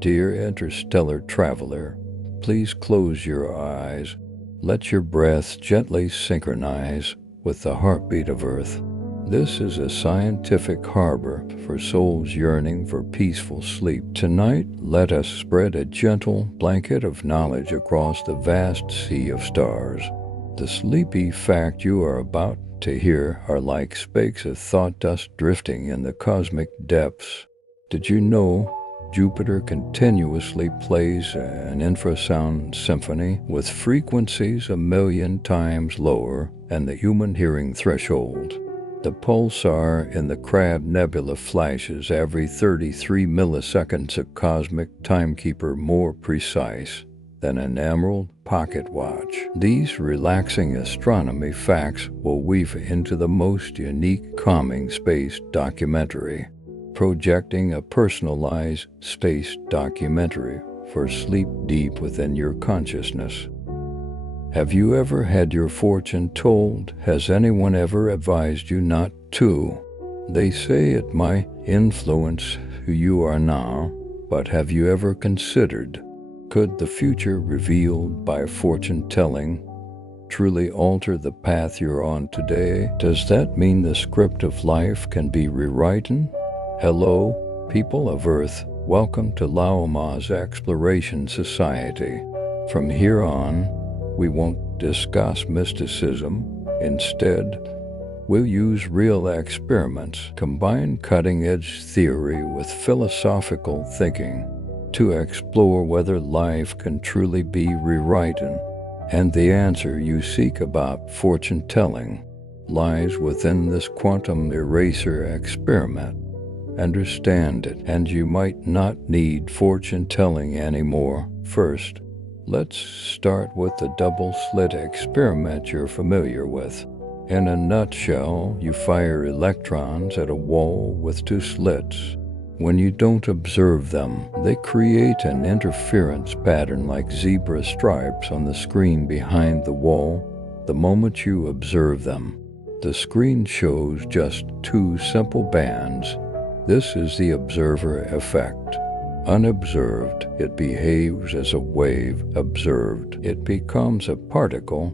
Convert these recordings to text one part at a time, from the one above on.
Dear interstellar traveler, please close your eyes. Let your breath gently synchronize with the heartbeat of Earth. This is a scientific harbor for souls yearning for peaceful sleep. Tonight, let us spread a gentle blanket of knowledge across the vast sea of stars. The sleepy fact you are about to hear are like specks of thought dust drifting in the cosmic depths. Did you know Jupiter continuously plays an infrasound symphony with frequencies 1,000,000 times lower than the human hearing threshold? The pulsar in the Crab Nebula flashes every 33 milliseconds, a cosmic timekeeper more precise than an emerald pocket watch. These relaxing astronomy facts will weave into the most unique, calming space documentary, projecting a personalized space documentary for sleep deep within your consciousness. Have you ever had your fortune told? Has anyone ever advised you not to? They say it might influence who you are now, but have you ever considered, could the future revealed by fortune-telling truly alter the path you're on today? Does that mean the script of life can be rewritten? Hello, people of Earth. Welcome to Laoma's Exploration Society. From here on, we won't discuss mysticism. Instead, we'll use real experiments, combine cutting-edge theory with philosophical thinking to explore whether life can truly be rewritten. And the answer you seek about fortune-telling lies within this quantum eraser experiment. Understand it, and you might not need fortune-telling anymore. First, let's start with the double-slit experiment you're familiar with. In a nutshell, you fire electrons at a wall with two slits. When you don't observe them, they create an interference pattern like zebra stripes on the screen behind the wall. The moment you observe them, the screen shows just two simple bands. This is the observer effect. Unobserved, it behaves as a wave. Observed, it becomes a particle.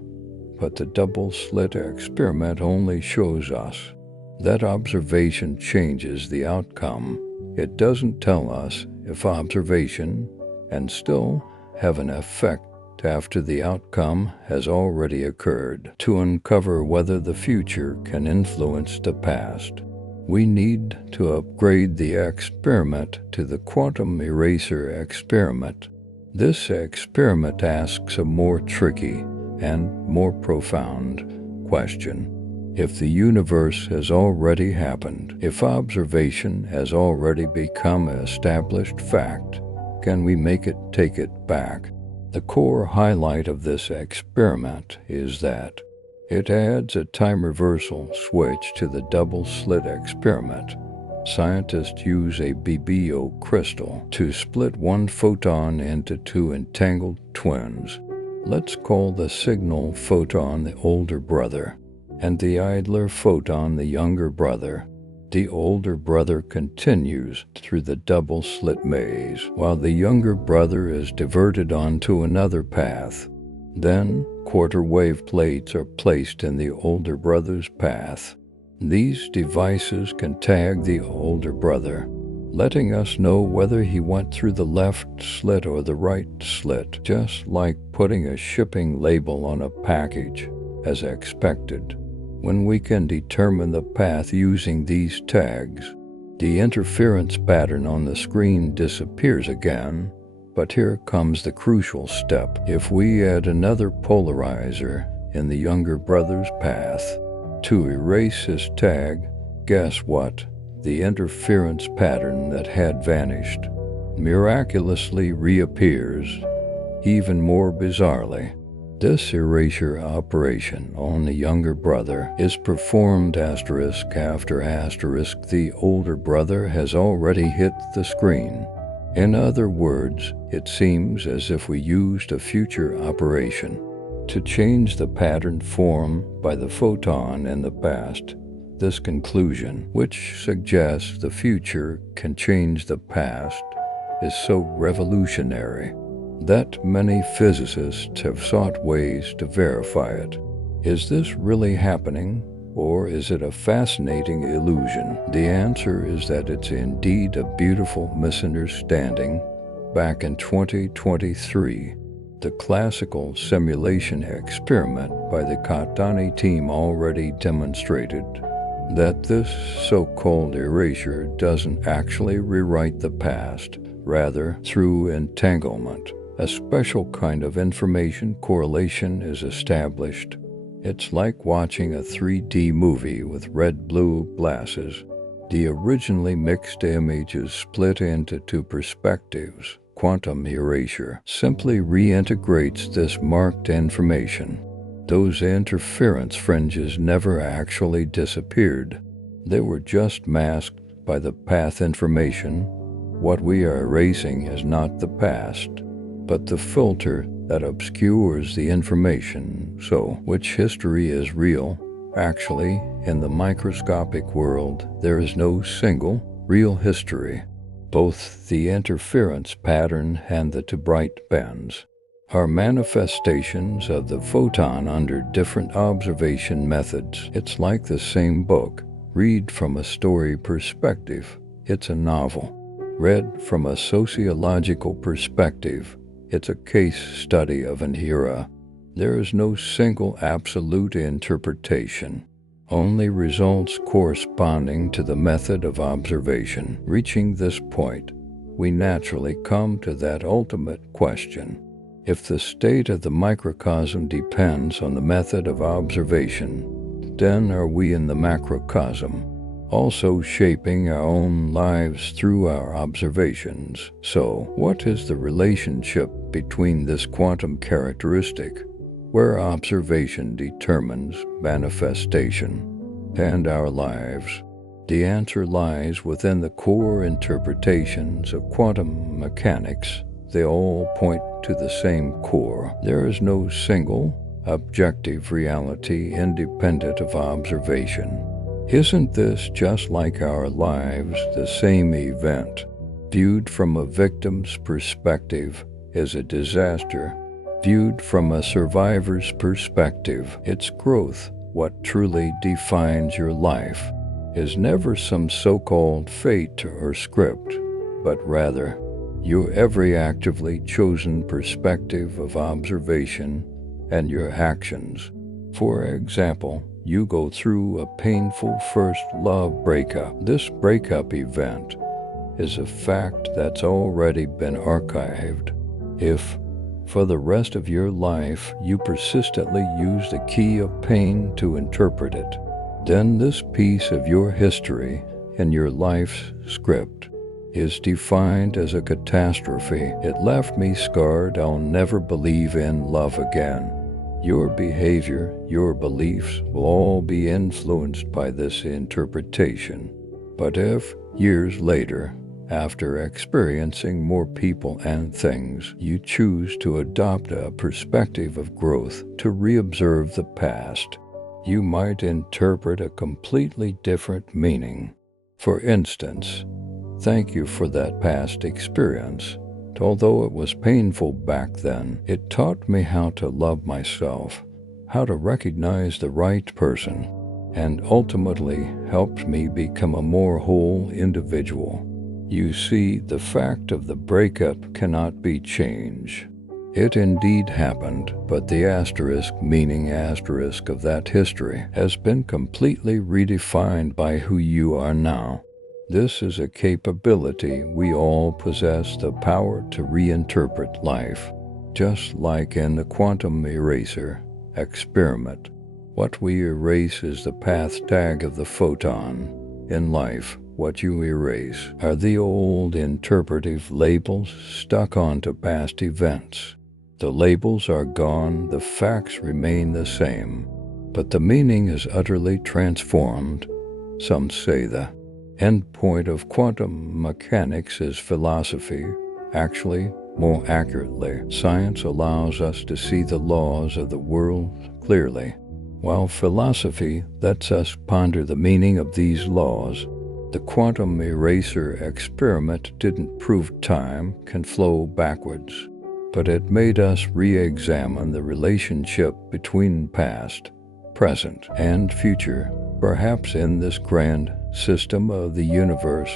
But the double-slit experiment only shows us that observation changes the outcome. It doesn't tell us if observation can still have an effect after the outcome has already occurred. To uncover whether the future can influence the past, we need to upgrade the experiment to the quantum eraser experiment. This experiment asks a more tricky and more profound question. If the universe has already happened, if observation has already become an established fact, can we make it take it back? The core highlight of this experiment is that it adds a time reversal switch to the double-slit experiment. Scientists use a BBO crystal to split one photon into two entangled twins. Let's call the signal photon the older brother, and the idler photon the younger brother. The older brother continues through the double-slit maze, while the younger brother is diverted onto another path. Then, quarter-wave plates are placed in the older brother's path. These devices can tag the older brother, letting us know whether he went through the left slit or the right slit, just like putting a shipping label on a package, as expected. When we can determine the path using these tags, the interference pattern on the screen disappears again. But here comes the crucial step. If we add another polarizer in the younger brother's path to erase his tag, guess what? The interference pattern that had vanished miraculously reappears. Even more bizarrely, this erasure operation on the younger brother is performed asterisk after asterisk. The older brother has already hit the screen. In other words, it seems as if we used a future operation to change the pattern formed by the photon in the past. This conclusion, which suggests the future can change the past, is so revolutionary that many physicists have sought ways to verify it. Is this really happening, or is it a fascinating illusion? The answer is that it's indeed a beautiful misunderstanding. Back in 2023, the classical simulation experiment by the Katani team already demonstrated that this so-called erasure doesn't actually rewrite the past. Rather, through entanglement, a special kind of information correlation is established. It's like watching a 3D movie with red-blue glasses. The originally mixed image is split into two perspectives. Quantum erasure simply reintegrates this marked information. Those interference fringes never actually disappeared. They were just masked by the path information. What we are erasing is not the past, but the filter that obscures the information. So, which history is real? Actually, in the microscopic world, there is no single, real history. Both the interference pattern and the too bright bends are manifestations of the photon under different observation methods. It's like the same book. Read from a story perspective, it's a novel. Read from a sociological perspective, it's a case study of an era. There is no single absolute interpretation, only results corresponding to the method of observation. Reaching this point, we naturally come to that ultimate question. If the state of the microcosm depends on the method of observation, then are we in the macrocosm, also shaping our own lives through our observations? So, what is the relationship between this quantum characteristic, where observation determines manifestation, and our lives? The answer lies within the core interpretations of quantum mechanics. They all point to the same core. There is no single, objective reality independent of observation. Isn't this just like our lives? The same event, viewed from a victim's perspective, is a disaster. Viewed from a survivor's perspective, it's growth. What truly defines your life is never some so-called fate or script, but rather your every actively chosen perspective of observation and your actions. For example, you go through a painful first love breakup. This breakup event is a fact that's already been archived. If, for the rest of your life, you persistently use the key of pain to interpret it, then this piece of your history and your life's script is defined as a catastrophe. It left me scarred. I'll never believe in love again. Your behavior, your beliefs will all be influenced by this interpretation. But if, years later, after experiencing more people and things, you choose to adopt a perspective of growth, to reobserve the past, you might interpret a completely different meaning. For instance, thank you for that past experience. Although it was painful back then, it taught me how to love myself, how to recognize the right person, and ultimately helped me become a more whole individual. You see, the fact of the breakup cannot be changed. It indeed happened, but the asterisk, meaning asterisk, of that history has been completely redefined by who you are now. This is a capability we all possess, the power to reinterpret life. Just like in the quantum eraser experiment, what we erase is the path tag of the photon. In life, what you erase are the old interpretive labels stuck onto past events. The labels are gone, the facts remain the same, but the meaning is utterly transformed. Some say the end point of quantum mechanics is philosophy. Actually, more accurately, science allows us to see the laws of the world clearly, while philosophy lets us ponder the meaning of these laws. The quantum eraser experiment didn't prove time can flow backwards, but it made us re-examine the relationship between past, present, and future. Perhaps in this grand system of the universe,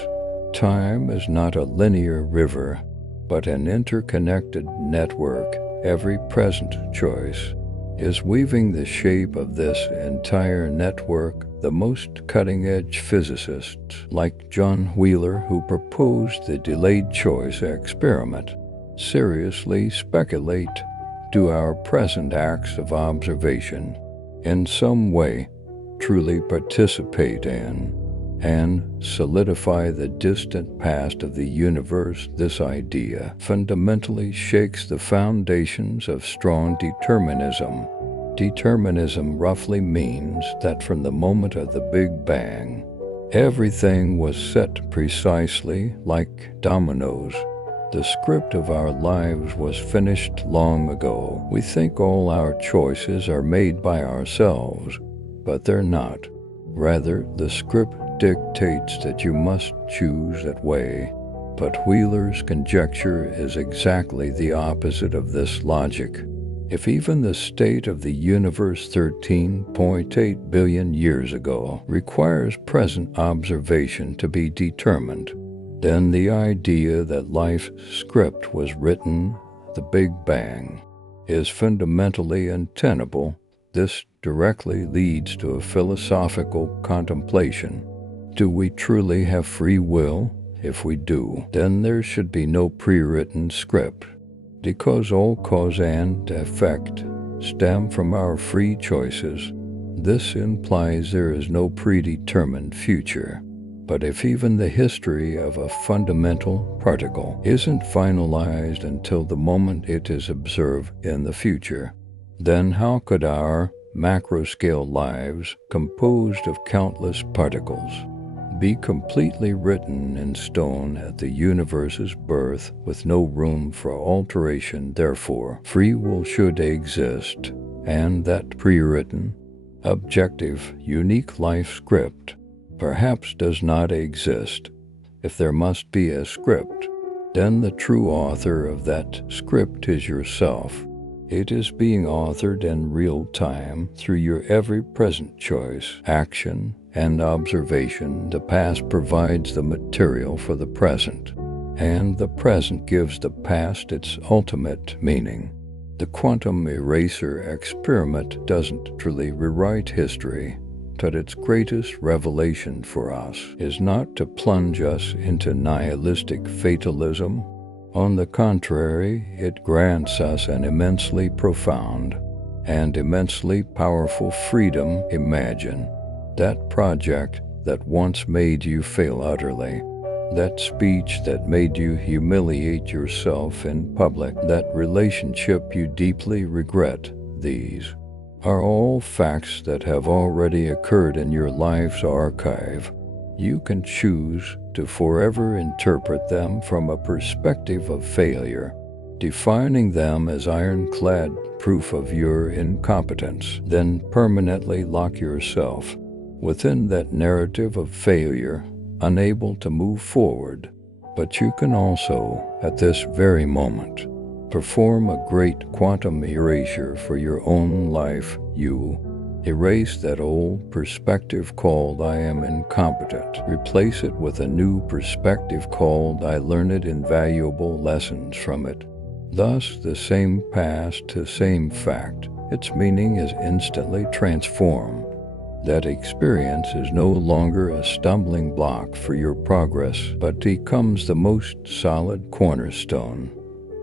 time is not a linear river, but an interconnected network. Every present choice is weaving the shape of this entire network. The most cutting-edge physicists, like John Wheeler, who proposed the delayed choice experiment, seriously speculate: do our present acts of observation in some way truly participate in and solidify the distant past of the universe? This idea fundamentally shakes the foundations of strong determinism. Determinism roughly means that from the moment of the Big Bang, everything was set precisely like dominoes. The script of our lives was finished long ago. We think all our choices are made by ourselves, but they're not. Rather, the script dictates that you must choose that way. But Wheeler's conjecture is exactly the opposite of this logic. If even the state of the universe 13.8 billion years ago requires present observation to be determined, then the idea that life's script was written, the Big Bang, is fundamentally untenable. This directly leads to a philosophical contemplation. Do we truly have free will? If we do, then there should be no pre-written script, because all cause and effect stem from our free choices. This implies there is no predetermined future. But if even the history of a fundamental particle isn't finalized until the moment it is observed in the future, then how could our macro-scale lives, composed of countless particles, be completely written in stone at the universe's birth with no room for alteration? Therefore, free will should exist, and that pre-written, objective, unique life script perhaps does not exist. If there must be a script, then the true author of that script is yourself. It is being authored in real time through your every present choice, action, and observation. The past provides the material for the present, and the present gives the past its ultimate meaning. The quantum eraser experiment doesn't truly rewrite history, but its greatest revelation for us is not to plunge us into nihilistic fatalism. On the contrary, it grants us an immensely profound and immensely powerful freedom. Imagine that project that once made you fail utterly, that speech that made you humiliate yourself in public, that relationship you deeply regret. These are all facts that have already occurred in your life's archive. You can choose to forever interpret them from a perspective of failure, defining them as ironclad proof of your incompetence, then permanently lock yourself within that narrative of failure, unable to move forward. But you can also, at this very moment, perform a great quantum erasure for your own life. You erase that old perspective called I am incompetent. Replace it with a new perspective called I learned invaluable lessons from it. Thus, the same past to same fact, its meaning is instantly transformed. That experience is no longer a stumbling block for your progress, but becomes the most solid cornerstone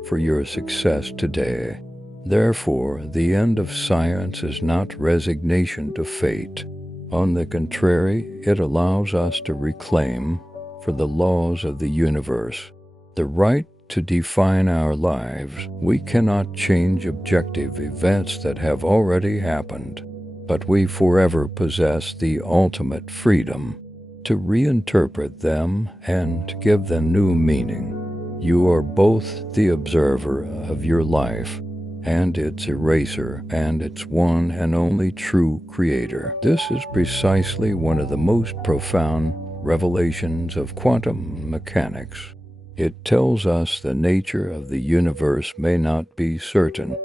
for your success today. Therefore, the end of science is not resignation to fate. On the contrary, it allows us to reclaim, for the laws of the universe, the right to define our lives. We cannot change objective events that have already happened, but we forever possess the ultimate freedom to reinterpret them and to give them new meaning. You are both the observer of your life and its eraser, and its one and only true creator. This is precisely one of the most profound revelations of quantum mechanics. It tells us the nature of the universe may not be certain,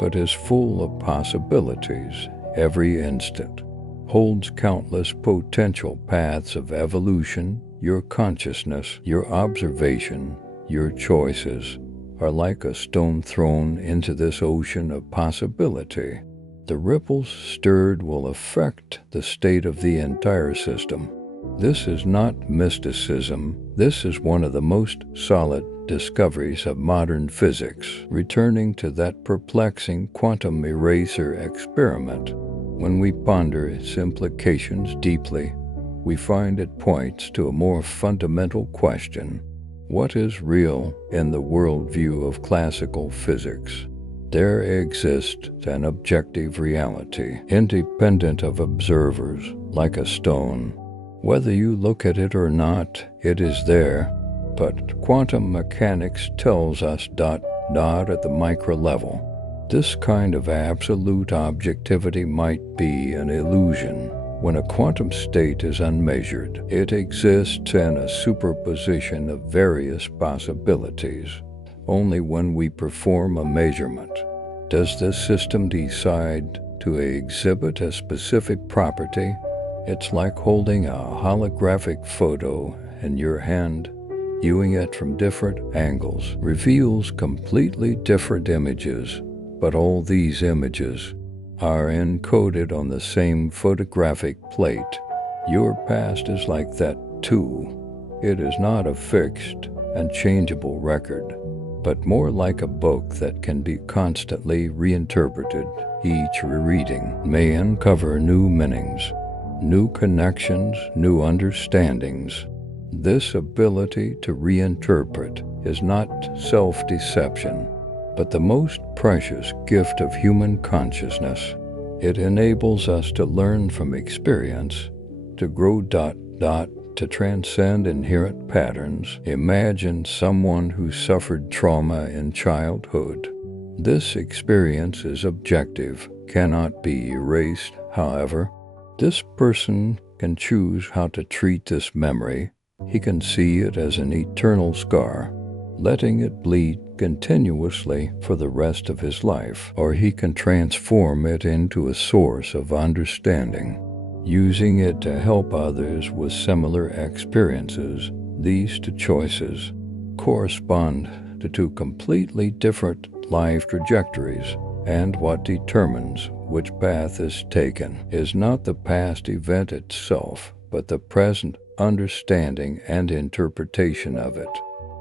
but is full of possibilities. Every instant holds countless potential paths of evolution. Your consciousness, your observation, your choices are like a stone thrown into this ocean of possibility. The ripples stirred will affect the state of the entire system. This is not mysticism. This is one of the most solid discoveries of modern physics, returning to that perplexing quantum eraser experiment. When we ponder its implications deeply, we find it points to a more fundamental question. What is real in the worldview of classical physics? There exists an objective reality, independent of observers, like a stone. Whether you look at it or not, it is there. But quantum mechanics tells us ... at the micro level. This kind of absolute objectivity might be an illusion. When a quantum state is unmeasured, it exists in a superposition of various possibilities. Only when we perform a measurement does this system decide to exhibit a specific property. It's like holding a holographic photo in your hand. Viewing it from different angles reveals completely different images, but all these images are encoded on the same photographic plate. Your past is like that too. It is not a fixed and changeable record, but more like a book that can be constantly reinterpreted. Each rereading may uncover new meanings, new connections, new understandings. This ability to reinterpret is not self-deception, but the most precious gift of human consciousness. It enables us to learn from experience, to grow ... to transcend inherent patterns. Imagine someone who suffered trauma in childhood. This experience is objective, cannot be erased. However, this person can choose how to treat this memory. He can see it as an eternal scar, letting it bleed continuously for the rest of his life, or he can transform it into a source of understanding, using it to help others with similar experiences. These two choices correspond to two completely different life trajectories, and what determines which path is taken is not the past event itself, but the present understanding and interpretation of it.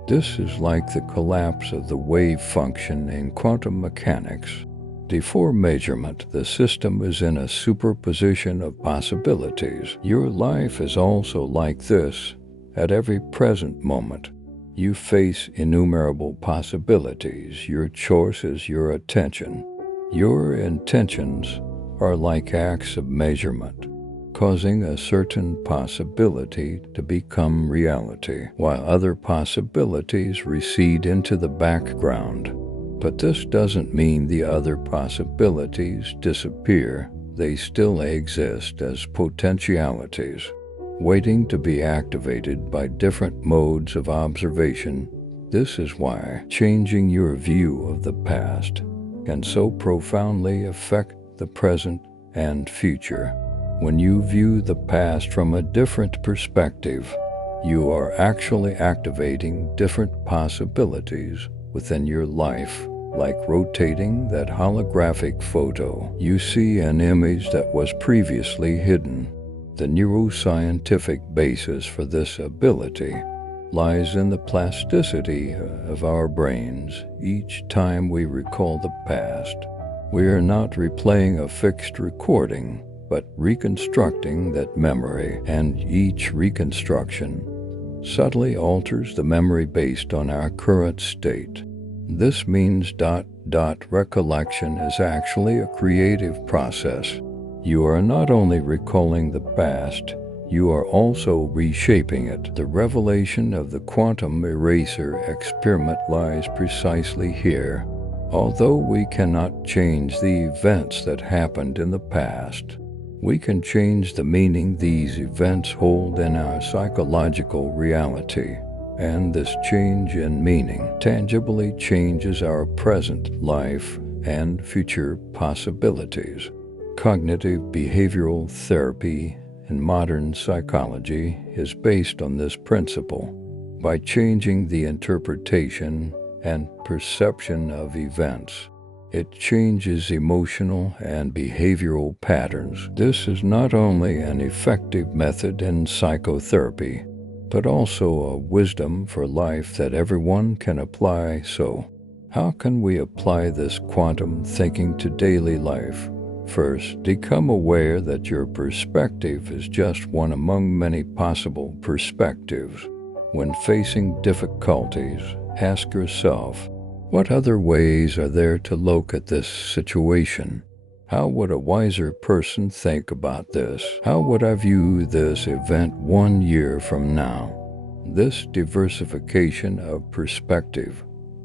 This is like the collapse of the wave function in quantum mechanics. Before measurement, the system is in a superposition of possibilities. Your life is also like this. At every present moment, you face innumerable possibilities. Your choice is your attention. Your intentions are like acts of measurement, causing a certain possibility to become reality, while other possibilities recede into the background. But this doesn't mean the other possibilities disappear. They still exist as potentialities, waiting to be activated by different modes of observation. This is why changing your view of the past can so profoundly affect the present and future. When you view the past from a different perspective, you are actually activating different possibilities within your life. Like rotating that holographic photo, you see an image that was previously hidden. The neuroscientific basis for this ability lies in the plasticity of our brains. Each time we recall the past, we are not replaying a fixed recording, but reconstructing that memory, and each reconstruction subtly alters the memory based on our current state. This means ... recollection is actually a creative process. You are not only recalling the past, you are also reshaping it. The revelation of the quantum eraser experiment lies precisely here. Although we cannot change the events that happened in the past, We can change the meaning these events hold in our psychological reality, and this change in meaning tangibly changes our present life and future possibilities. Cognitive behavioral therapy in modern psychology is based on this principle. By changing the interpretation and perception of events, it changes emotional and behavioral patterns. This is not only an effective method in psychotherapy, but also a wisdom for life that everyone can apply. So, how can we apply this quantum thinking to daily life? First, become aware that your perspective is just one among many possible perspectives. When facing difficulties, ask yourself, what other ways are there to look at this situation? How would a wiser person think about this? How would I view this event 1 year from now? This diversification of perspective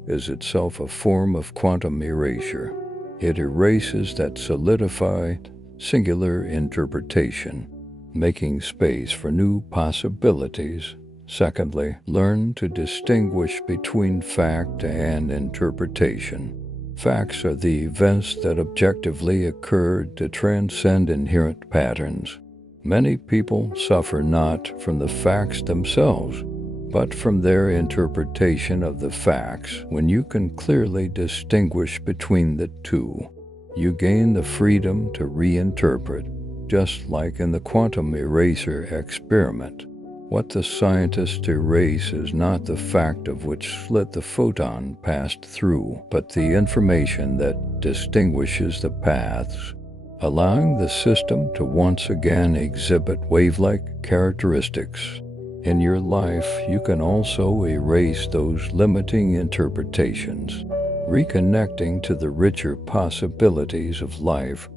is itself a form of quantum erasure. It erases that solidified, singular interpretation, making space for new possibilities. Secondly, learn to distinguish between fact and interpretation. Facts are the events that objectively occurred to transcend inherent patterns. Many people suffer not from the facts themselves, but from their interpretation of the facts. When you can clearly distinguish between the two, you gain the freedom to reinterpret, just like in the quantum eraser experiment. What the scientists erase is not the fact of which slit the photon passed through, but the information that distinguishes the paths, allowing the system to once again exhibit wave-like characteristics. In your life, you can also erase those limiting interpretations, reconnecting to the richer possibilities of life.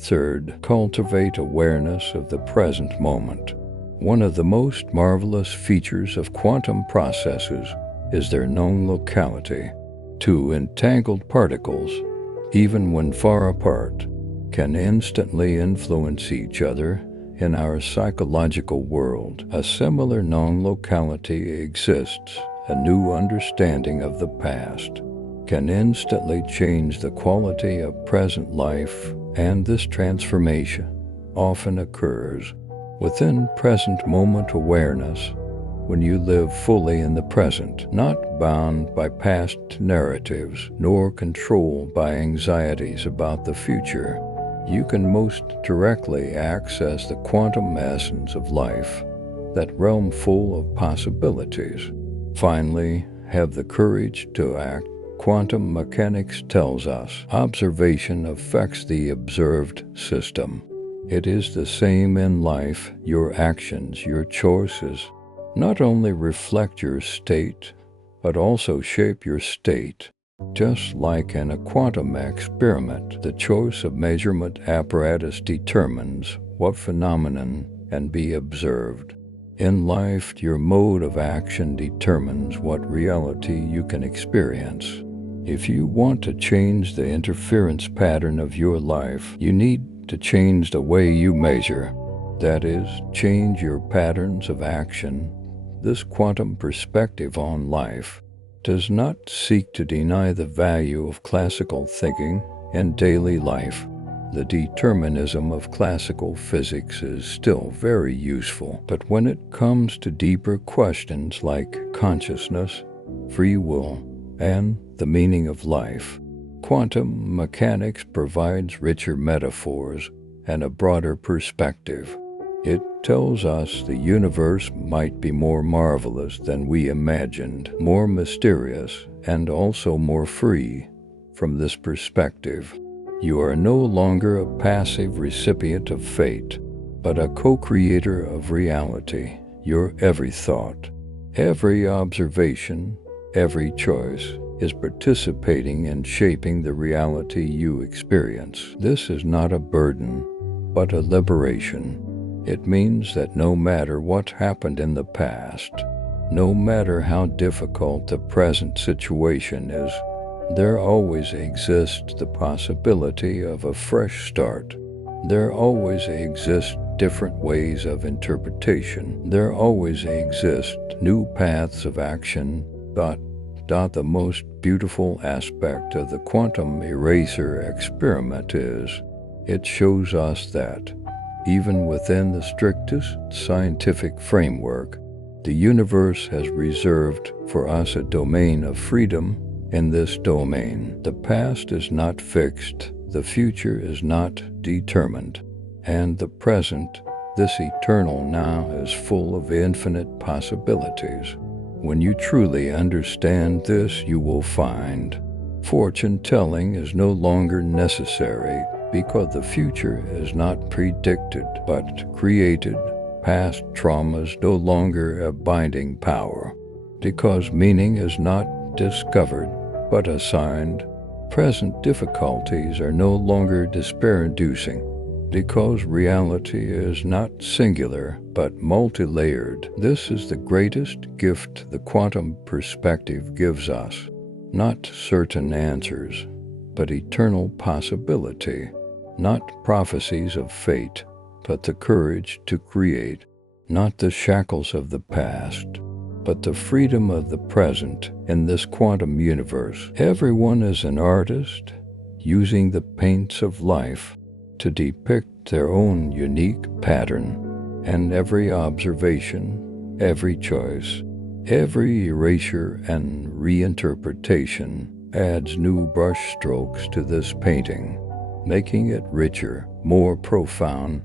Third, cultivate awareness of the present moment. One of the most marvelous features of quantum processes is their known locality. Two entangled particles, even when far apart, can instantly influence each other. In our psychological world, a similar known locality exists. A new understanding of the past can instantly change the quality of present life, and this transformation often occurs within present moment awareness. When you live fully in the present, not bound by past narratives, nor controlled by anxieties about the future, you can most directly access the quantum essence of life, that realm full of possibilities. Finally, have the courage to act. Quantum mechanics tells us observation affects the observed system. It is the same in life. Your actions, your choices, not only reflect your state, but also shape your state. Just like in a quantum experiment, the choice of measurement apparatus determines what phenomenon can be observed. In life, your mode of action determines what reality you can experience. If you want to change the interference pattern of your life, you need to change the way you measure. That is, change your patterns of action. This quantum perspective on life does not seek to deny the value of classical thinking in daily life. The determinism of classical physics is still very useful, but when it comes to deeper questions like consciousness, free will, and the meaning of life, quantum mechanics provides richer metaphors and a broader perspective. It tells us the universe might be more marvelous than we imagined, more mysterious, and also more free. From this perspective, you are no longer a passive recipient of fate, but a co-creator of reality. Your every thought, every observation, every choice is participating in shaping the reality you experience. This is not a burden, but a liberation. It means that no matter what happened in the past, no matter how difficult the present situation is, there always exists the possibility of a fresh start. There always exist different ways of interpretation. There always exist new paths of action. The most beautiful aspect of the quantum eraser experiment is it shows us that, even within the strictest scientific framework, the universe has reserved for us a domain of freedom. In this domain, the past is not fixed, the future is not determined, and the present, this eternal now, is full of infinite possibilities. When you truly understand this, you will find fortune-telling is no longer necessary, because the future is not predicted but created. Past trauma is no longer a binding power, because meaning is not discovered but assigned. Present difficulties are no longer despair-inducing, because reality is not singular but multi-layered. This is the greatest gift the quantum perspective gives us. Not certain answers, but eternal possibility. Not prophecies of fate, but the courage to create. Not the shackles of the past, but the freedom of the present. In this quantum universe, everyone is an artist, using the paints of life to depict their own unique pattern. And every observation, every choice, every erasure and reinterpretation adds new brushstrokes to this painting, making it richer, more profound,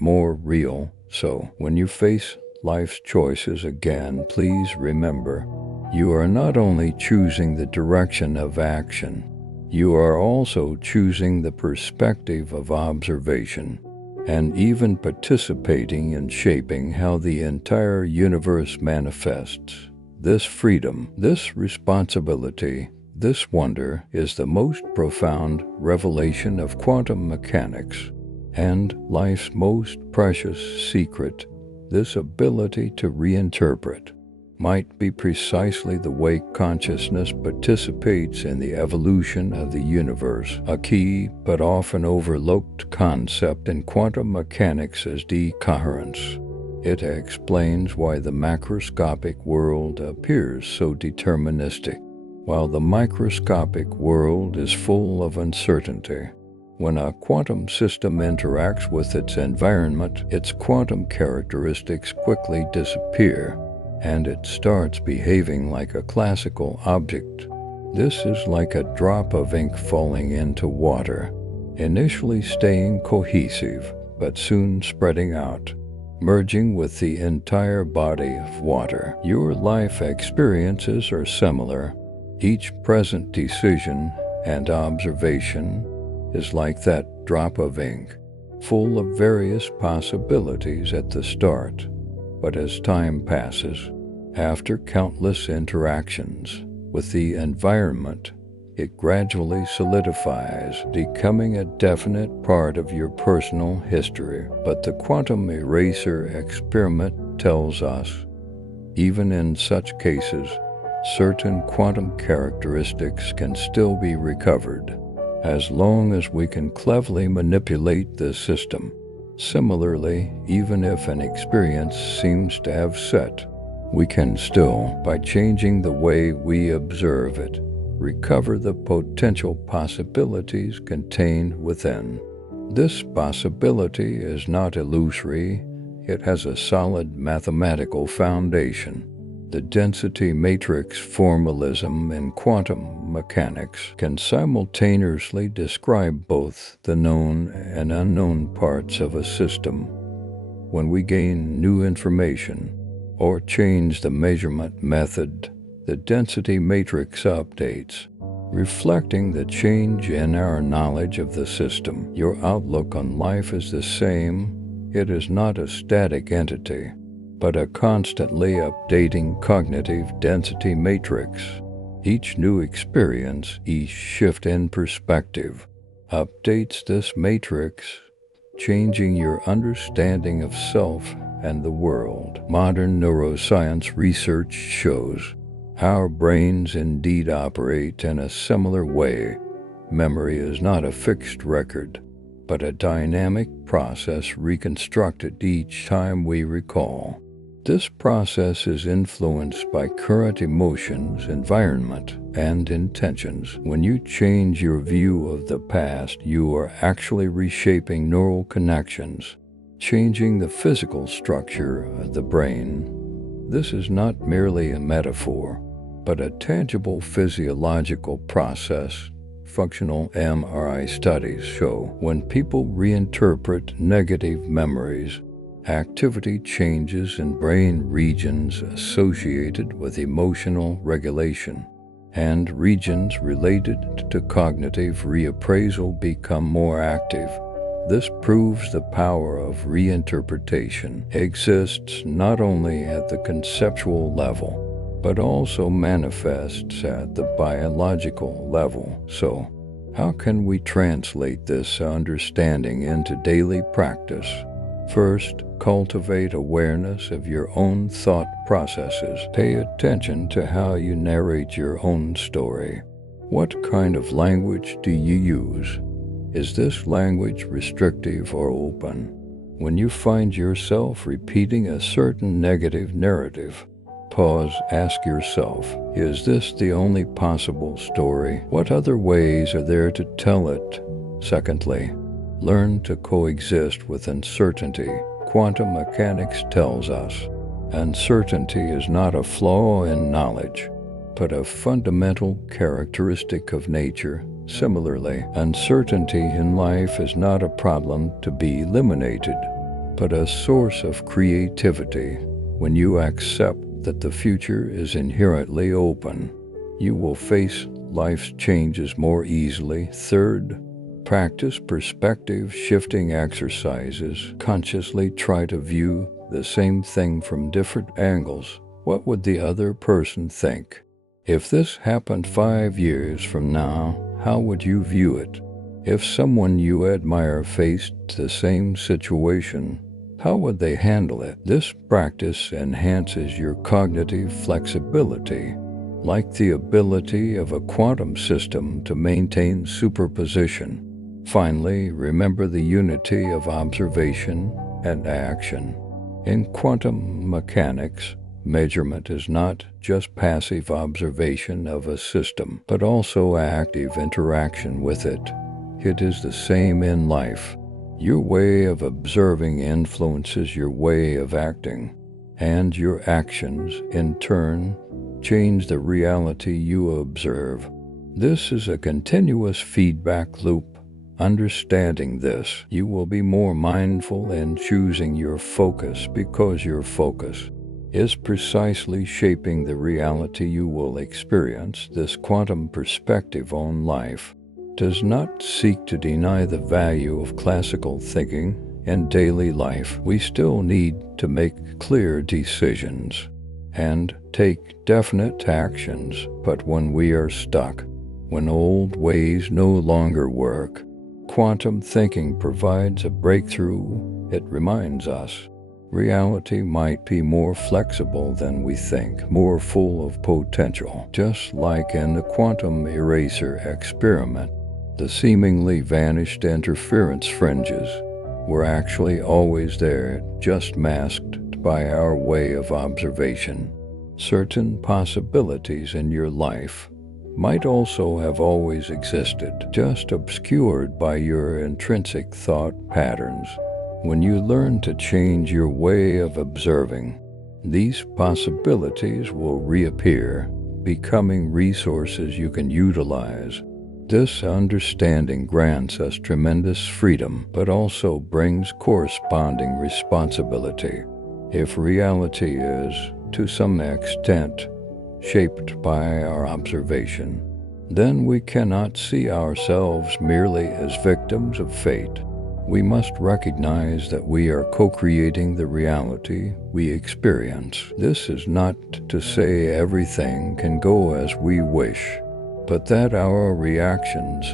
more real. So, when you face life's choices again, please remember, you are not only choosing the direction of action, you are also choosing the perspective of observation, and even participating in shaping how the entire universe manifests. This freedom, this responsibility, this wonder is the most profound revelation of quantum mechanics, and life's most precious secret. This ability to reinterpret might be precisely the way consciousness participates in the evolution of the universe. A key but often overlooked concept in quantum mechanics is decoherence. It explains why the macroscopic world appears so deterministic, while the microscopic world is full of uncertainty. When a quantum system interacts with its environment, its quantum characteristics quickly disappear, and it starts behaving like a classical object. This is like a drop of ink falling into water, initially staying cohesive, but soon spreading out, merging with the entire body of water. Your life experiences are similar. Each present decision and observation is like that drop of ink, full of various possibilities at the start. But as time passes, after countless interactions with the environment, it gradually solidifies, becoming a definite part of your personal history. But the quantum eraser experiment tells us, even in such cases, certain quantum characteristics can still be recovered, as long as we can cleverly manipulate the system. Similarly, even if an experience seems to have set, we can still, by changing the way we observe it, recover the potential possibilities contained within. This possibility is not illusory, it has a solid mathematical foundation. The density matrix formalism in quantum mechanics can simultaneously describe both the known and unknown parts of a system. When we gain new information or change the measurement method, the density matrix updates, reflecting the change in our knowledge of the system. Your outlook on life is the same. It is not a static entity, but a constantly updating cognitive density matrix. Each new experience, each shift in perspective, updates this matrix, changing your understanding of self and the world. Modern neuroscience research shows our brains indeed operate in a similar way. Memory is not a fixed record, but a dynamic process reconstructed each time we recall. This process is influenced by current emotions, environment, and intentions. When you change your view of the past, you are actually reshaping neural connections, changing the physical structure of the brain. This is not merely a metaphor, but a tangible physiological process. Functional MRI studies show when people reinterpret negative memories, activity changes in brain regions associated with emotional regulation, and regions related to cognitive reappraisal become more active. This proves the power of reinterpretation exists not only at the conceptual level, but also manifests at the biological level. So, how can we translate this understanding into daily practice? First, cultivate awareness of your own thought processes. Pay attention to how you narrate your own story. What kind of language do you use? Is this language restrictive or open? When you find yourself repeating a certain negative narrative, pause, ask yourself, is this the only possible story? What other ways are there to tell it? Secondly, learn to coexist with uncertainty. Quantum mechanics tells us uncertainty is not a flaw in knowledge, but a fundamental characteristic of nature. Similarly, uncertainty in life is not a problem to be eliminated, but a source of creativity. When you accept that the future is inherently open, you will face life's changes more easily. Third, practice perspective shifting exercises. Consciously try to view the same thing from different angles. What would the other person think? If this happened 5 years from now, how would you view it? If someone you admire faced the same situation, how would they handle it? This practice enhances your cognitive flexibility, like the ability of a quantum system to maintain superposition. Finally, remember the unity of observation and action. In quantum mechanics, measurement is not just passive observation of a system, but also active interaction with it. It is the same in life. Your way of observing influences your way of acting, and your actions, in turn, change the reality you observe. This is a continuous feedback loop. Understanding this, you will be more mindful in choosing your focus because your focus is precisely shaping the reality you will experience. This quantum perspective on life does not seek to deny the value of classical thinking in daily life. We still need to make clear decisions and take definite actions, but when we are stuck, when old ways no longer work, quantum thinking provides a breakthrough. It reminds us reality might be more flexible than we think, more full of potential. Just like in the quantum eraser experiment, the seemingly vanished interference fringes were actually always there, just masked by our way of observation. Certain possibilities in your life might also have always existed, just obscured by your intrinsic thought patterns. When you learn to change your way of observing, these possibilities will reappear, becoming resources you can utilize. This understanding grants us tremendous freedom, but also brings corresponding responsibility. If reality is, to some extent, shaped by our observation, then we cannot see ourselves merely as victims of fate. We must recognize that we are co-creating the reality we experience. This is not to say everything can go as we wish, but that our reactions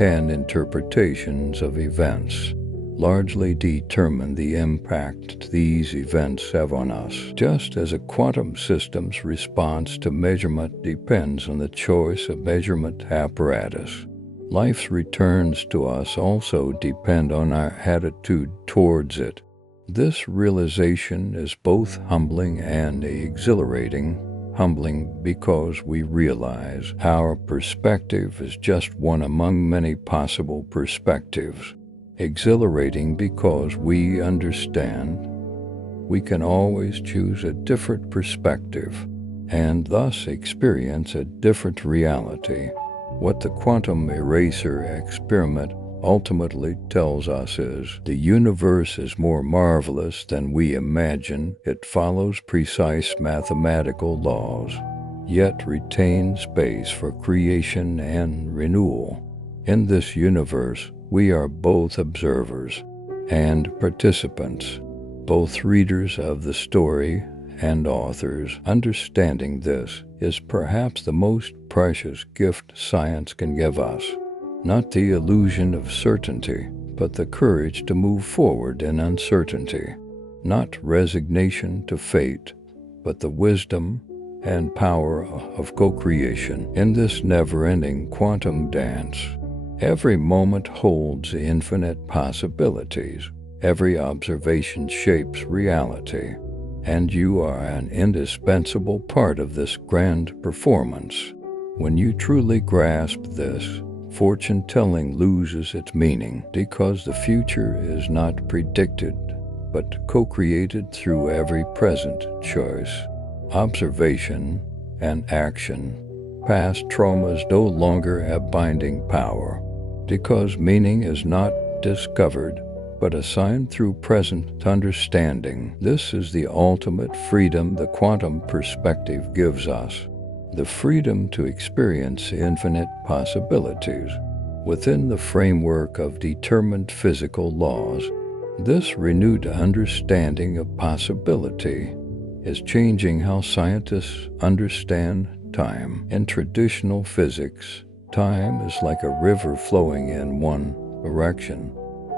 and interpretations of events largely determine the impact these events have on us. Just as a quantum system's response to measurement depends on the choice of measurement apparatus, Life's returns to us also depend on our attitude towards it. This realization is both humbling and exhilarating. Humbling because we realize our perspective is just one among many possible perspectives. Exhilarating because we understand we can always choose a different perspective and thus experience a different reality. What the quantum eraser experiment ultimately tells us is the universe is more marvelous than we imagine. It follows precise mathematical laws, yet retains space for creation and renewal. In this universe, we are both observers and participants, both readers of the story and authors. Understanding this is perhaps the most precious gift science can give us. Not the illusion of certainty, but the courage to move forward in uncertainty. Not resignation to fate, but the wisdom and power of co-creation in this never-ending quantum dance. Every moment holds infinite possibilities. Every observation shapes reality. And you are an indispensable part of this grand performance. When you truly grasp this, fortune-telling loses its meaning because the future is not predicted, but co-created through every present choice, observation, and action. Past traumas no longer have binding power, because meaning is not discovered, but assigned through present understanding. This is the ultimate freedom the quantum perspective gives us. The freedom to experience infinite possibilities within the framework of determined physical laws. This renewed understanding of possibility is changing how scientists understand time. In traditional physics, time is like a river flowing in one direction.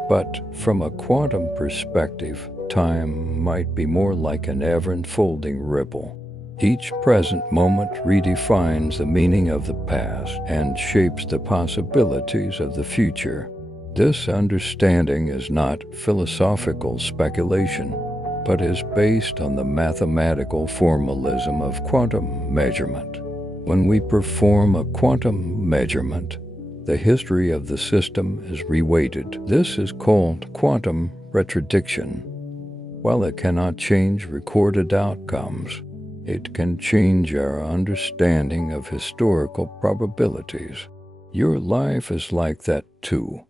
But from a quantum perspective, time might be more like an ever-unfolding ripple. Each present moment redefines the meaning of the past and shapes the possibilities of the future. This understanding is not philosophical speculation, but is based on the mathematical formalism of quantum measurement. When we perform a quantum measurement, the history of the system is reweighted. This is called quantum retrodiction. While it cannot change recorded outcomes, it can change our understanding of historical probabilities. Your life is like that too.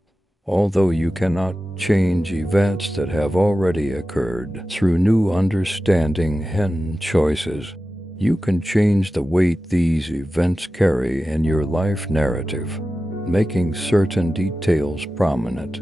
Although you cannot change events that have already occurred through new understanding and choices, you can change the weight these events carry in your life narrative, making certain details prominent,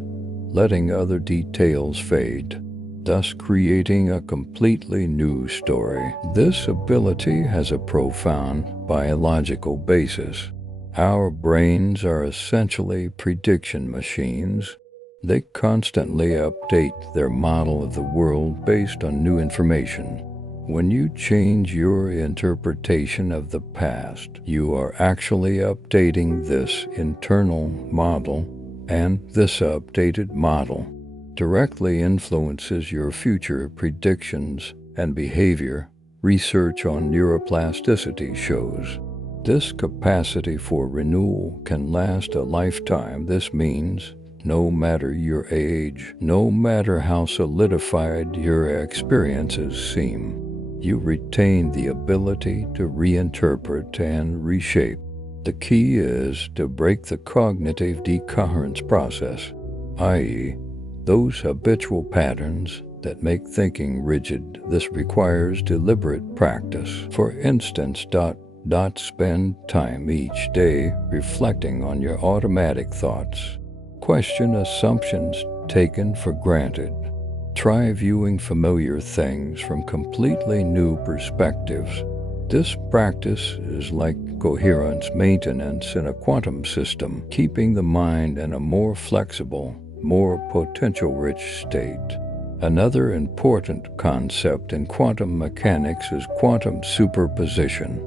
letting other details fade, thus creating a completely new story. This ability has a profound biological basis. Our brains are essentially prediction machines. They constantly update their model of the world based on new information. When you change your interpretation of the past, you are actually updating this internal model, and this updated model directly influences your future predictions and behavior. Research on neuroplasticity shows this capacity for renewal can last a lifetime. This means no matter your age, no matter how solidified your experiences seem, you retain the ability to reinterpret and reshape. The key is to break the cognitive decoherence process, i.e., those habitual patterns that make thinking rigid. This requires deliberate practice. For instance, spend time each day reflecting on your automatic thoughts. Question assumptions taken for granted. Try viewing familiar things from completely new perspectives. This practice is like coherence maintenance in a quantum system, keeping the mind in a more flexible, more potential-rich state. Another important concept in quantum mechanics is quantum superposition.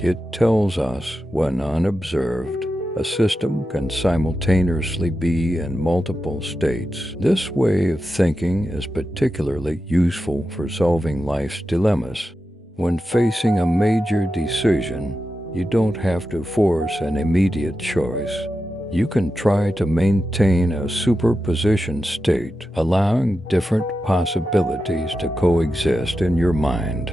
It tells us, when unobserved, A system can simultaneously be in multiple states. This way of thinking is particularly useful for solving life's dilemmas. When facing a major decision, you don't have to force an immediate choice. You can try to maintain a superposition state, allowing different possibilities to coexist in your mind.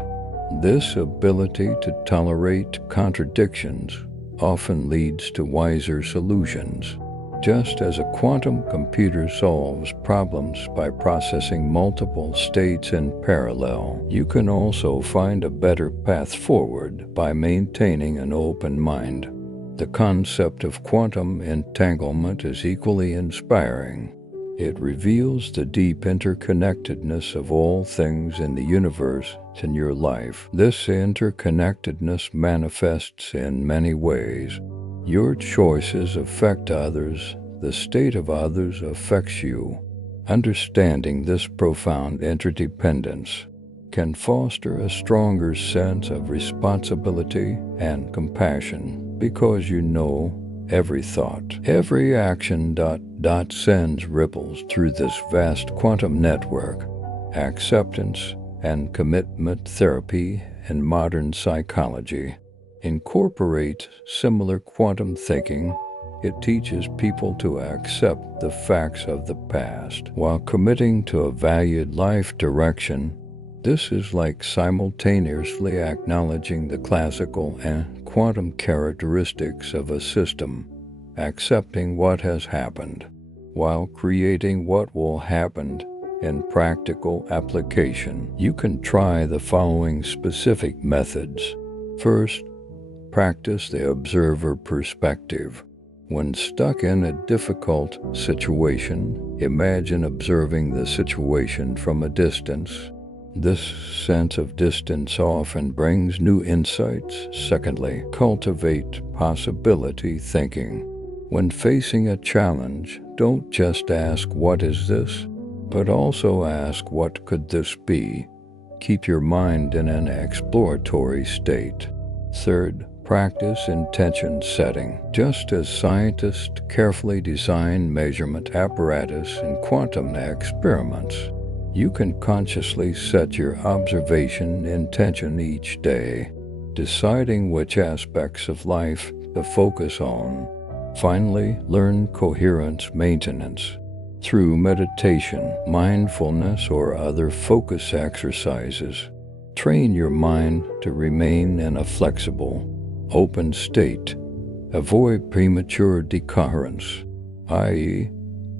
This ability to tolerate contradictions often leads to wiser solutions. Just as a quantum computer solves problems by processing multiple states in parallel, you can also find a better path forward by maintaining an open mind. The concept of quantum entanglement is equally inspiring. It reveals the deep interconnectedness of all things in the universe and your life. This interconnectedness manifests in many ways. Your choices affect others. The state of others affects you. Understanding this profound interdependence can foster a stronger sense of responsibility and compassion because you know every thought, every action sends ripples through this vast quantum network. Acceptance and commitment therapy and modern psychology incorporate similar quantum thinking. It teaches people to accept the facts of the past while committing to a valued life direction. This is like simultaneously acknowledging the classical and quantum characteristics of a system, accepting what has happened, while creating what will happen. In practical application, you can try the following specific methods. First, practice the observer perspective. When stuck in a difficult situation, imagine observing the situation from a distance. This sense of distance often brings new insights. Secondly, cultivate possibility thinking. When facing a challenge, don't just ask, "What is this?" but also ask, "What could this be?" Keep your mind in an exploratory state. Third, practice intention setting. Just as scientists carefully design measurement apparatus in quantum experiments, you can consciously set your observation intention each day, deciding which aspects of life to focus on. Finally, learn coherence maintenance. Through meditation, mindfulness, or other focus exercises, train your mind to remain in a flexible, open state. Avoid premature decoherence, i.e.,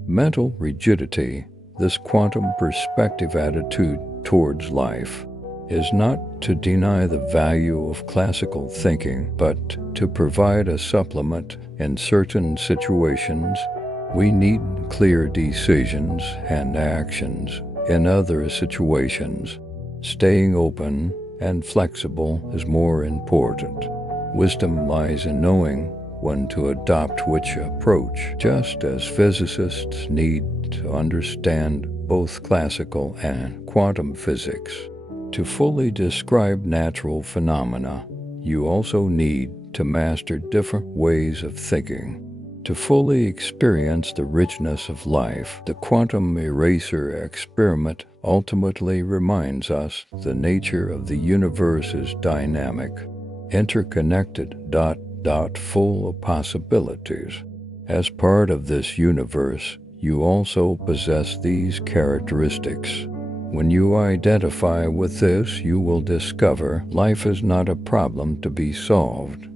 mental rigidity. This quantum perspective attitude towards life is not to deny the value of classical thinking, but to provide a supplement in certain situations. We need clear decisions and actions. In other situations, staying open and flexible is more important. Wisdom lies in knowing when to adopt which approach, just as physicists need to understand both classical and quantum physics. To fully describe natural phenomena, you also need to master different ways of thinking. To fully experience the richness of life, the quantum erasure experiment ultimately reminds us the nature of the universe is dynamic, interconnected, full of possibilities. As part of this universe, you also possess these characteristics. When you identify with this, you will discover life is not a problem to be solved,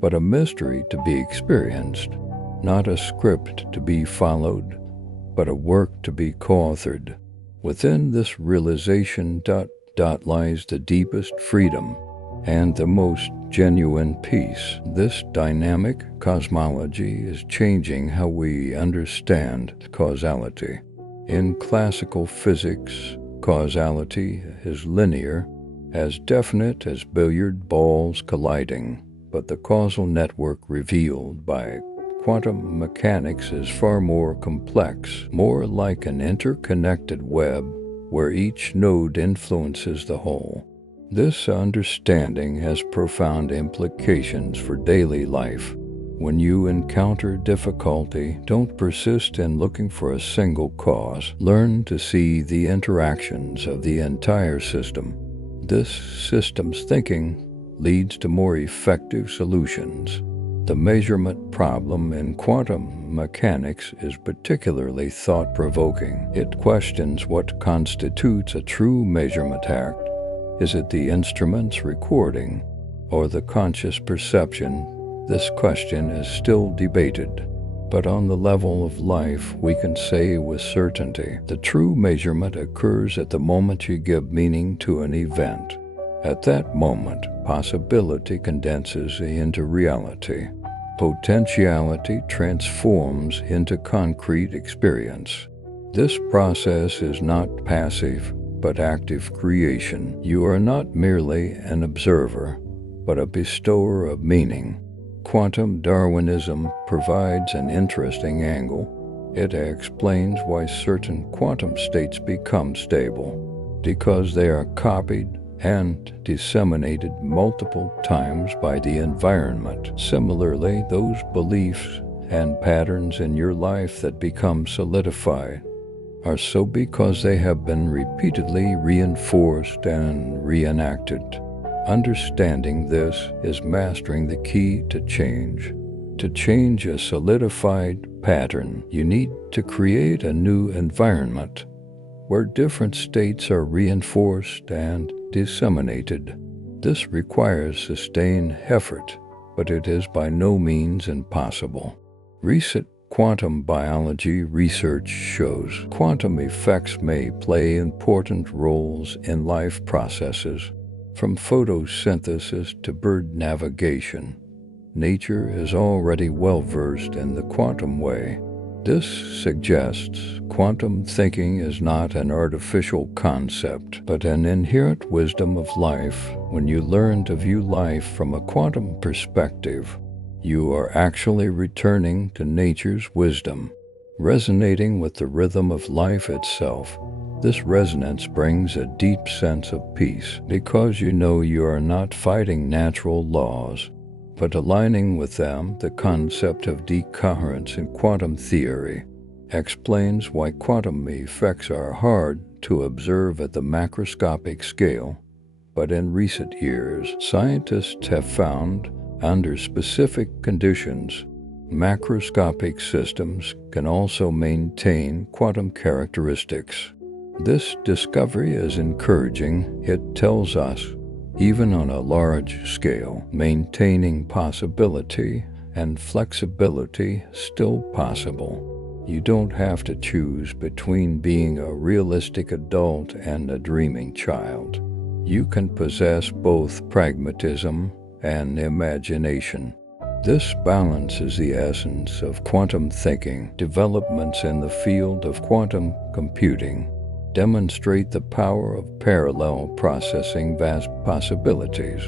but a mystery to be experienced. Not a script to be followed, but a work to be co-authored. Within this realization lies the deepest freedom and the most genuine peace. This dynamic cosmology is changing how we understand causality. In classical physics, causality is linear, as definite as billiard balls colliding, but the causal network revealed by quantum mechanics is far more complex, more like an interconnected web where each node influences the whole. This understanding has profound implications for daily life. When you encounter difficulty, don't persist in looking for a single cause. Learn to see the interactions of the entire system. This systems thinking leads to more effective solutions. The measurement problem in quantum mechanics is particularly thought-provoking. It questions what constitutes a true measurement act. Is it the instrument's recording or the conscious perception? This question is still debated. But on the level of life, we can say with certainty, the true measurement occurs at the moment you give meaning to an event. At that moment, possibility condenses into reality. Potentiality transforms into concrete experience. This process is not passive, but active creation. You are not merely an observer, but a bestower of meaning. Quantum Darwinism provides an interesting angle. It explains why certain quantum states become stable, because they are copied and disseminated multiple times by the environment. Similarly, those beliefs and patterns in your life that become solidified are so because they have been repeatedly reinforced and reenacted. Understanding this is mastering the key to change. To change a solidified pattern, you need to create a new environment where different states are reinforced and disseminated. This requires sustained effort, but it is by no means impossible. Recent quantum biology research shows quantum effects may play important roles in life processes. From photosynthesis to bird navigation, nature is already well versed in the quantum way. This suggests quantum thinking is not an artificial concept, but an inherent wisdom of life. When you learn to view life from a quantum perspective, you are actually returning to nature's wisdom, resonating with the rhythm of life itself. This resonance brings a deep sense of peace because you know you are not fighting natural laws, but aligning with them. The concept of decoherence in quantum theory explains why quantum effects are hard to observe at the macroscopic scale. But in recent years, scientists have found, under specific conditions, macroscopic systems can also maintain quantum characteristics. This discovery is encouraging. It tells us, even on a large scale, maintaining possibility and flexibility still possible. You don't have to choose between being a realistic adult and a dreaming child. You can possess both pragmatism and imagination. This balance is the essence of quantum thinking. Developments in the field of quantum computing demonstrate the power of parallel processing vast possibilities.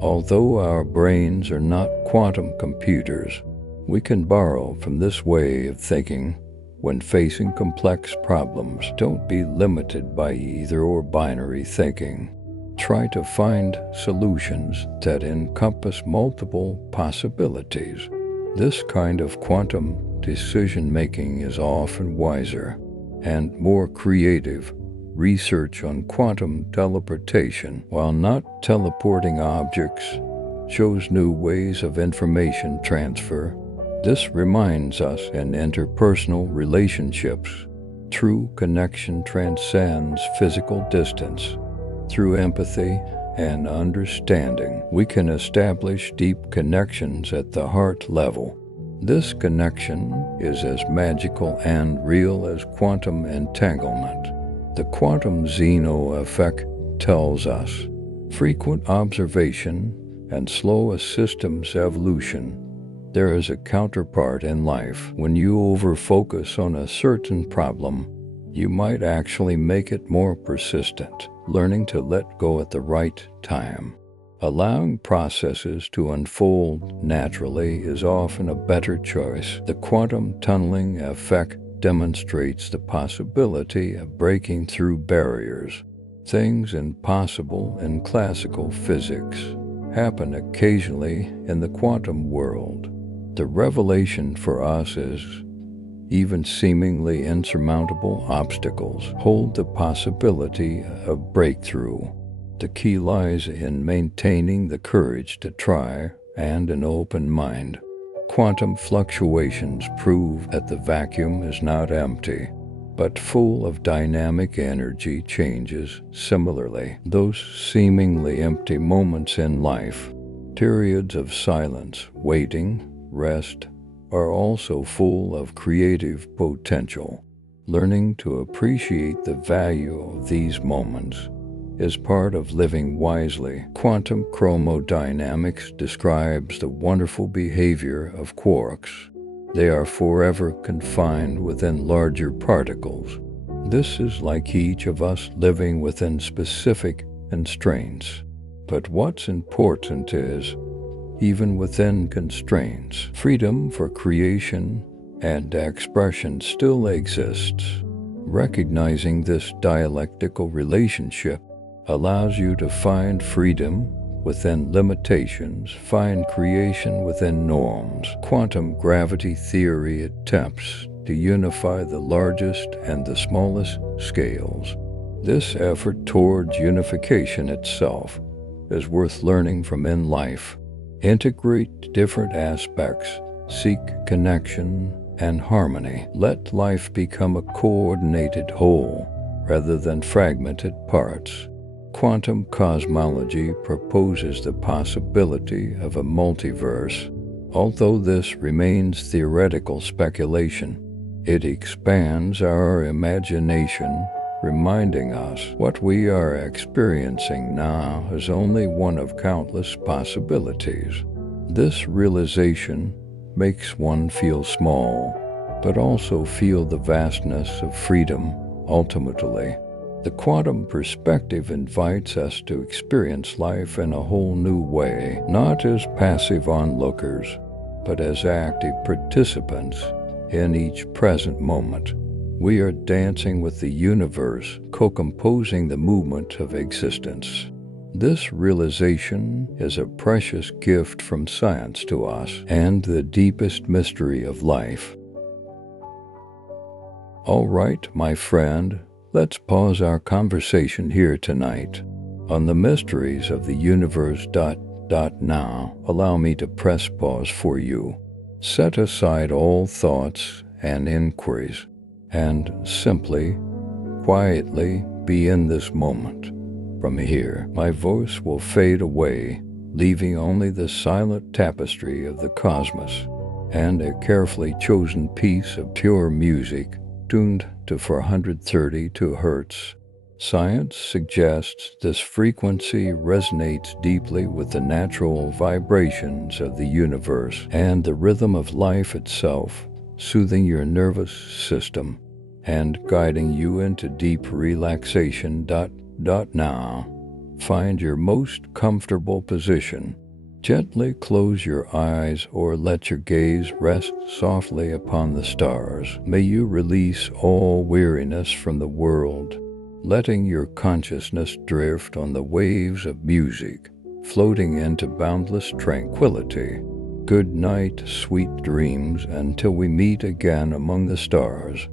Although our brains are not quantum computers, we can borrow from this way of thinking when facing complex problems. Don't be limited by either-or binary thinking. Try to find solutions that encompass multiple possibilities. This kind of quantum decision-making is often wiser and more creative. Research on quantum teleportation, while not teleporting objects, shows new ways of information transfer. This reminds us in interpersonal relationships, true connection transcends physical distance. Through empathy and understanding, we can establish deep connections at the heart level. This connection is as magical and real as quantum entanglement. The quantum Zeno effect tells us frequent observation and slow a system's evolution. There is a counterpart in life. When you over-focus on a certain problem, you might actually make it more persistent. Learning to let go at the right time, allowing processes to unfold naturally, is often a better choice. The quantum tunneling effect demonstrates the possibility of breaking through barriers. Things impossible in classical physics happen occasionally in the quantum world. the revelation for us is even seemingly insurmountable obstacles hold the possibility of breakthrough. The key lies in maintaining the courage to try and an open mind. Quantum fluctuations prove that the vacuum is not empty, but full of dynamic energy changes. Similarly, those seemingly empty moments in life, periods of silence, waiting, rest, are also full of creative potential. Learning to appreciate the value of these moments is part of living wisely. Quantum chromodynamics describes the wonderful behavior of quarks. They are forever confined within larger particles. This is like each of us living within specific constraints. But what's important is, even within constraints, freedom for creation and expression still exists. Recognizing this dialectical relationship allows you to find freedom within limitations, find creation within norms. Quantum gravity theory attempts to unify the largest and the smallest scales. This effort towards unification itself is worth learning from in life. Integrate different aspects, seek connection and harmony. Let life become a coordinated whole rather than fragmented parts. Quantum cosmology proposes the possibility of a multiverse. Although this remains theoretical speculation, it expands our imagination, reminding us what we are experiencing now is only one of countless possibilities. This realization makes one feel small, but also feel the vastness of freedom. Ultimately, the quantum perspective invites us to experience life in a whole new way, not as passive onlookers, but as active participants in each present moment. We are dancing with the universe, co-composing the movement of existence. This realization is a precious gift from science to us and the deepest mystery of life. All right, my friend, let's pause our conversation here tonight on the mysteries of the universe. Now, allow me to press pause for you. Set aside all thoughts and inquiries and simply, quietly be in this moment. From here, my voice will fade away, leaving only the silent tapestry of the cosmos and a carefully chosen piece of pure music tuned to 432 Hz. Science suggests this frequency resonates deeply with the natural vibrations of the universe and the rhythm of life itself, soothing your nervous system and guiding you into deep relaxation. Now, find your most comfortable position. Gently close your eyes or let your gaze rest softly upon the stars. May you release all weariness from the world, letting your consciousness drift on the waves of music, floating into boundless tranquility. Good night, sweet dreams, until we meet again among the stars.